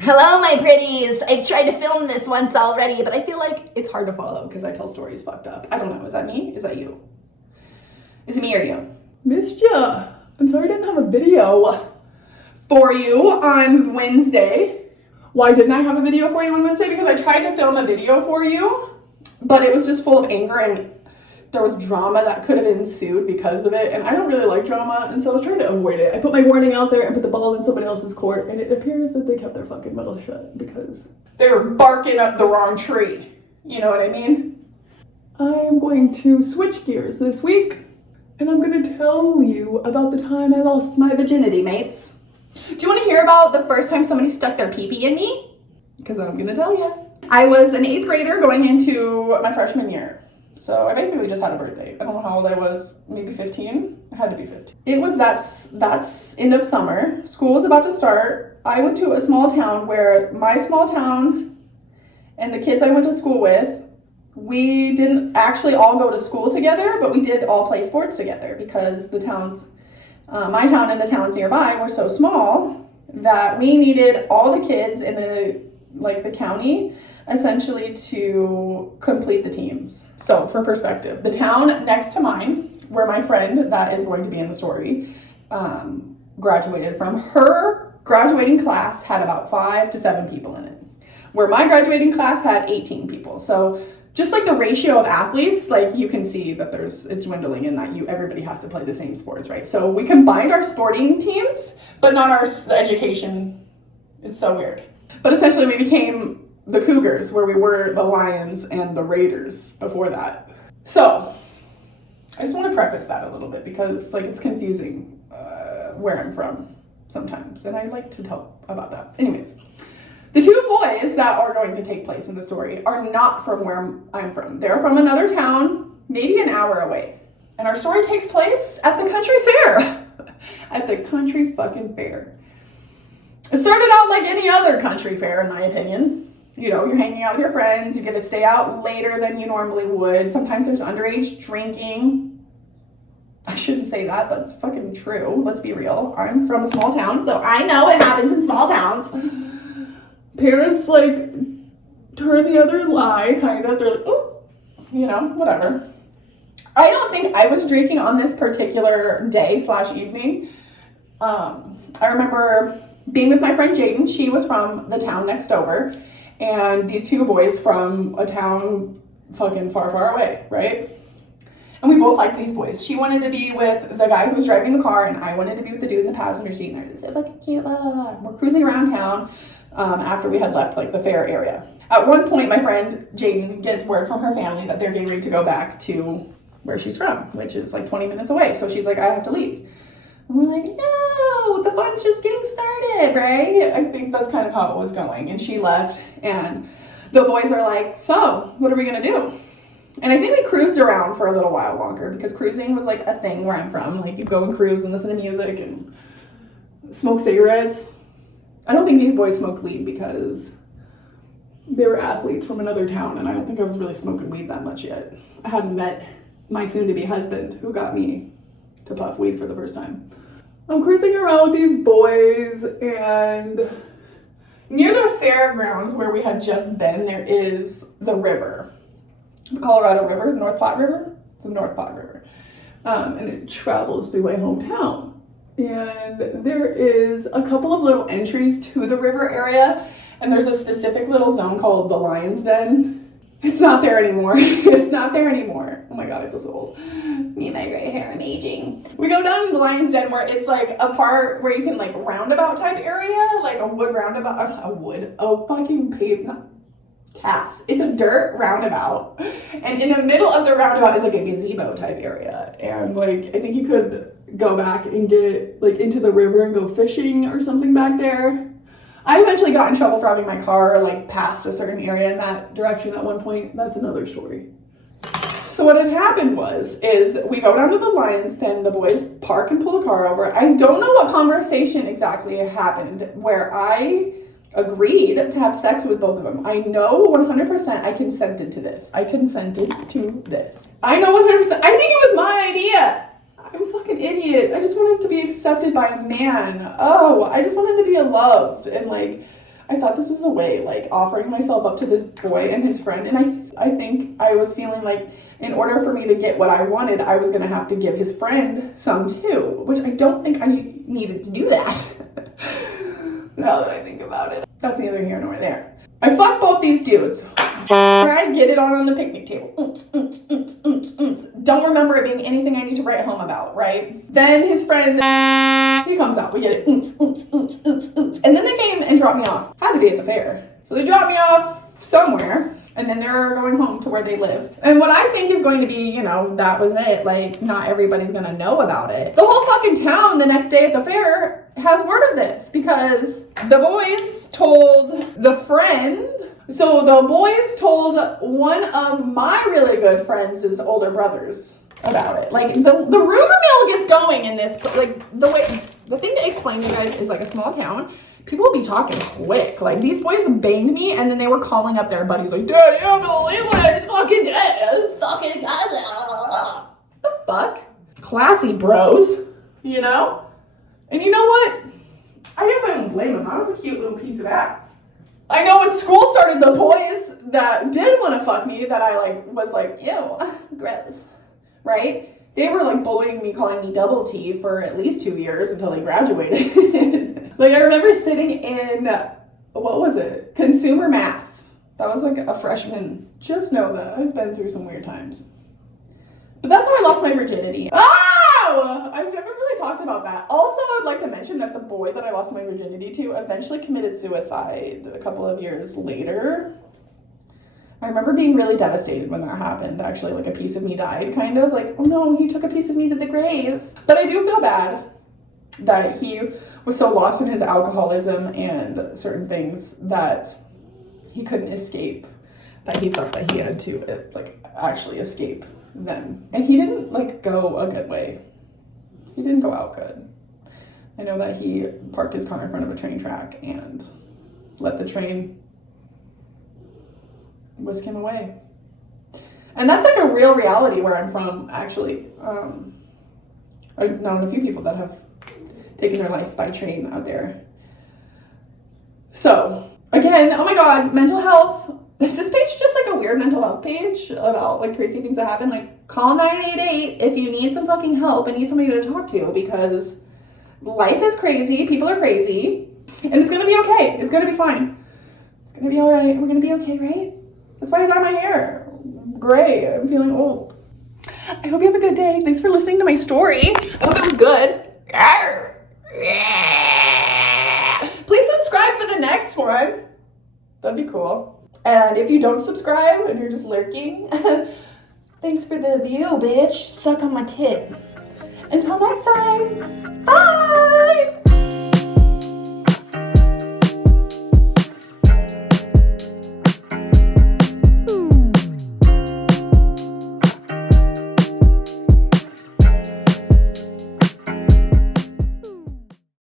Hello, my pretties. I've tried to film this once already, but I feel like it's hard to follow because I tell stories fucked up. I don't know. Is that me? Is that you? Is it me or you? Missed ya. I'm sorry I didn't have a video for you on Wednesday. Why didn't I have a video for you on Wednesday? Because I tried to film a video for you, but it was just full of anger and there was drama that could have ensued because of it, and I don't really like drama, and so I was trying to avoid it. I put my warning out there and put the ball in somebody else's court, and it appears that they kept their fucking mouth shut because they were barking up the wrong tree. You know what I mean? I am going to switch gears this week, and I'm going to tell you about the time I lost my virginity, mates. Do you want to hear about the first time somebody stuck their pee-pee in me? Because I'm going to tell you. I was an 8th grader going into my freshman year. So I basically just had a birthday. I don't know how old I was, maybe 15? I had to be 15. It was that's end of summer. School was about to start. I went to a small town where my small town and the kids I went to school with, we didn't actually all go to school together, but we did all play sports together because the towns, my town and the towns nearby were so small that we needed all the kids in the county essentially to complete the teams. So for perspective, the town next to mine, where my friend that is going to be in the story graduated from, her graduating class had about 5 to 7 people in it, where my graduating class had 18 people. So just like the ratio of athletes, like you can see that it's dwindling in that everybody has to play the same sports, right? So we combined our sporting teams, but not our education. It's so weird. But essentially we became the Cougars, where we were the Lions and the Raiders before that. So I just want to preface that a little bit because it's confusing where I'm from sometimes, and I like to tell about that. Anyways, the 2 boys that are going to take place in the story are not from where I'm from. They're from another town, maybe an hour away. And our story takes place at the country fair. At the country fucking fair. It started out like any other country fair, in my opinion. You know, you're hanging out with your friends, you get to stay out later than you normally would. Sometimes there's underage drinking. I shouldn't say that, but it's fucking true. Let's be real. I'm from a small town, so I know it happens in small towns. Parents, turn the other eye, kind of. They're like, oh, whatever. I don't think I was drinking on this particular day/evening. I remember being with my friend Jaden. She was from the town next over. And these 2 boys from a town fucking far, far away, right? And we both liked these boys. She wanted to be with the guy who was driving the car, and I wanted to be with the dude in the passenger seat. And they're just so fucking cute. We're cruising around town after we had left the fair area. At one point, my friend Jaden gets word from her family that they're getting ready to go back to where she's from, which is 20 minutes away. So she's like, I have to leave. And we're like, no, the fun's just getting started, right? I think that's kind of how it was going. And she left, and the boys are like, so, what are we going to do? And I think we cruised around for a little while longer because cruising was a thing where I'm from. You go and cruise and listen to music and smoke cigarettes. I don't think these boys smoked weed because they were athletes from another town, and I don't think I was really smoking weed that much yet. I hadn't met my soon-to-be husband who got me to puff weed for the first time. I'm cruising around with these boys, and near the fairgrounds where we had just been, there is the river. The Colorado River, the North Platte River. It's the North Platte River. And it travels through my hometown. And there is a couple of little entries to the river area, and there's a specific little zone called the Lion's Den. It's not there anymore. It's not there anymore. Oh my god, I feel so old. Me and my gray hair, I'm aging. We go down to the Lion's Den where it's a part where you can roundabout type area, a wood roundabout, a fucking Cass. It's a dirt roundabout, and in the middle of the roundabout is a gazebo type area, and I think you could go back and get into the river and go fishing or something back there. I eventually got in trouble for having my car past a certain area in that direction at one point. That's another story. So what had happened is we go down to the Lion's Den, the boys park and pull the car over. I don't know what conversation exactly happened where I agreed to have sex with both of them. I know 100% I consented to this. I know 100%. I think it was my idea. I'm fucking fucking idiot. I just wanted to be accepted by a man. Oh, I just wanted to be loved. And like, I thought this was the way, like offering myself up to this boy and his friend. And I think I was feeling like in order for me to get what I wanted, I was going to have to give his friend some too, which I don't think I needed to do that. Now that I think about it. That's neither here nor there. I fucked both these dudes. I get it on the picnic table. Don't remember it being anything I need to write home about, right? Then his friend, he comes out. We get it. And then they came and dropped me off. Had to be at the fair. So they dropped me off somewhere. And then they're going home to where they live. And what I think is going to be, you know, that was it. Like, not everybody's going to know about it. The whole fucking town the next day at the fair has word of this because the boys told the friend. So the boys told one of my really good friends' older brothers about it. Like, the rumor mill gets going in this. Like, the thing to explain to you guys is like a small town. People will be talking quick. Like, these boys banged me, and then they were calling up their buddies like, Daddy, I don't believe it. It's fucking dead. It's fucking dead. What the fuck? Classy bros, you know? And you know what? I guess I don't blame him. I was a cute little piece of ass. I know when school started, the boys that did want to fuck me, that I, like, was like, ew, gross, right? They were, like, bullying me, calling me double T for at least 2 years until they graduated. Like, I remember sitting in, what was it? Consumer math. That was, like, a freshman. Just know that I've been through some weird times. But that's how I lost my virginity. Oh! I've never really talked about that. Also, I'd like to mention that the boy that I lost my virginity to eventually committed suicide a couple of years later. I remember being really devastated when that happened. Actually, like, a piece of me died, kind of. Like, oh no, he took a piece of me to the grave. But I do feel bad that he was so lost in his alcoholism and certain things that he couldn't escape, that he felt that he had to, like, actually escape them. And he didn't, like, go a good way. He didn't go out good. I know that he parked his car in front of a train track and let the train whisk him away. And that's, like, a real reality where I'm from, actually. I've known a few people that have taken their life by train out there. So, again, oh my god, mental health. Is this page just like a weird mental health page about like crazy things that happen? Like, call 988 if you need some fucking help and need somebody to talk to, because life is crazy, people are crazy, and it's gonna be okay. It's gonna be fine. It's gonna be alright. We're gonna be okay, right? That's why I dye my hair gray. I'm feeling old. I hope you have a good day. Thanks for listening to my story. I hope it was good. Please subscribe for the next one. That'd be cool. And if you don't subscribe and you're just lurking, thanks for the view, bitch. Suck on my tit. Until next time, bye!